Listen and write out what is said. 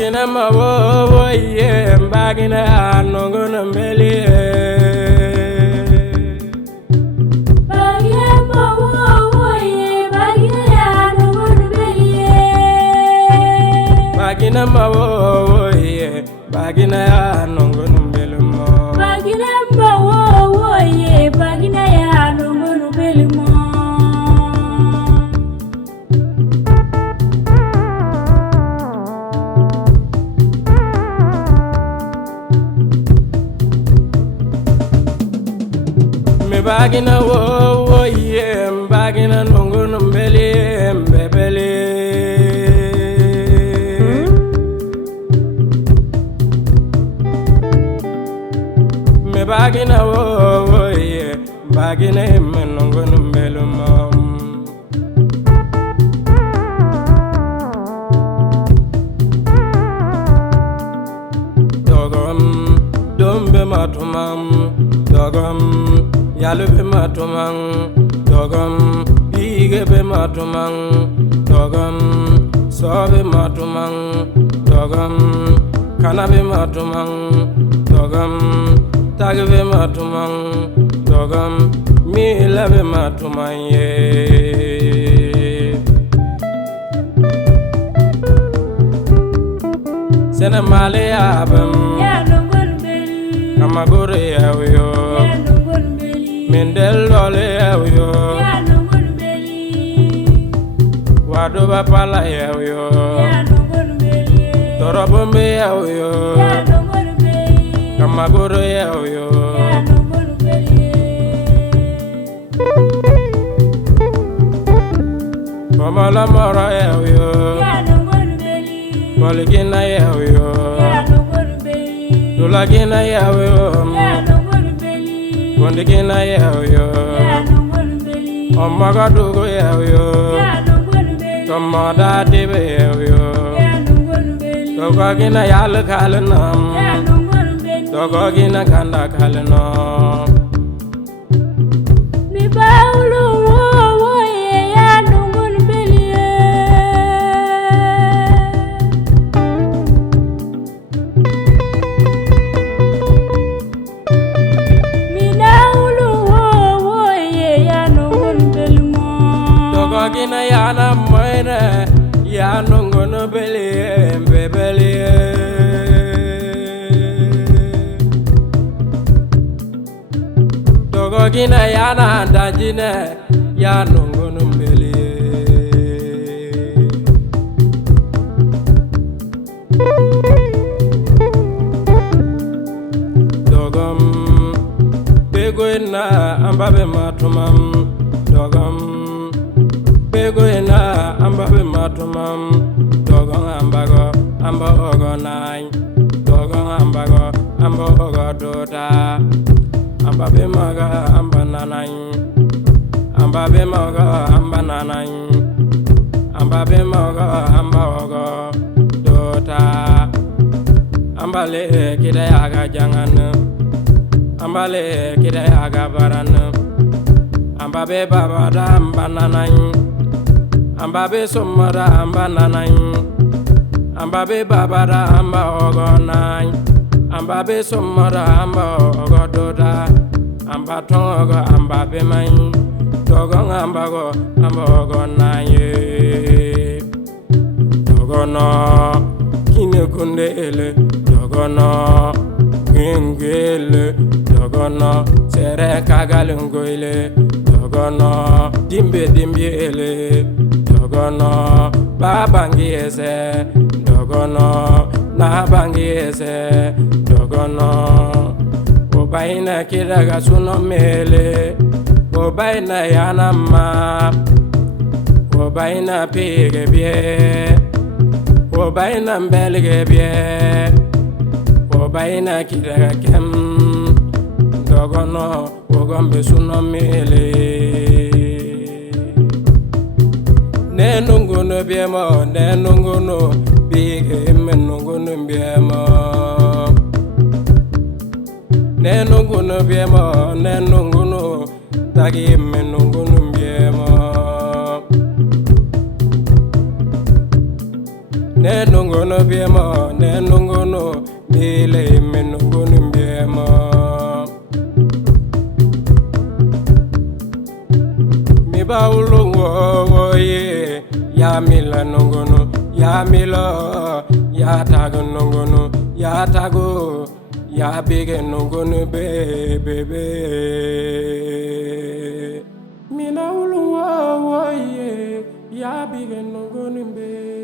Bagina ma wo ye bagina no gonna meli Bagina ma wo ye bagina no gonna meli Bagina ma wo ye bagina no gonna meli mo Bagina ma wo ye bagina ya no gonna meli mo Bagina wo ye bagina nongo nombeli mbebeli me bagina wo ye bagina nongo nombelu mom dogom dombe matumam dogom Yalu be matumang, dogam, bige be matumang, dogam, sobe matumang, dogam, kana be matumang, dogam, tag be matumang, dogam, mila be matumang ye. Sena male abam, ya no gonna meli kamagore yawiyo. Mindel dole yo ya no gonna meli wado ba pala yo ya no gonna meli torobombe yo ya no gonna meli kamagoro yo ya no gonna meli komala mora yo ya no gonna meli poligina yo ya no gonna meli dulagina yo ya no gonna meli kondigina yo ya no gonna meli omaga dugo yo ya no gonna meli tomoda dibe yo ya no gonna meli dogogina yal kalnam ya no gonna meli dogogina kanda kalnam mi baulu wo ye ya no gonna meli mi naulu wo ye ya no gonna meli mo dogogina yana moine ya nongono beli bebeli dogogina yana dajine ya nongono beli dogom begoina ambabe matumam dogom begoina ambabe matumam dogom ambago ambago nai dogom ambago ambago dota ambabe maga ambananai ambabe maga ambananai ambabe maga ambago dota ambale kida yaga jangan ambale kida yaga baran ambabe baba da ambananai ambabe somara ambananai ambabe baba da ambaogonai ambabe somara ambaogododa ambatongo ambabe mai dogon ambago ambaogonai dogono kine kundele dogono gengele dogono sere kagalungoile dogono dimbe dimbiele dogono babangiese dogono nabangiese dogono obaina kiraga suno mele obaina yanama obaina pige bie obaina mbelge bie obaina kiraga kem dogono ogombe suno mele nenungono biemo nenungono bige menungono biemo nenungono biemo nenungono tagi menungono biemo ne nungono biema ne nungono bile me nungono biema mi baulungo ye ya mila nungono ya mila ya tago nungono ya tago ya bige nungono bebe mina ulungo ye ya bige nungono be